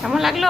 কেমন লাগল?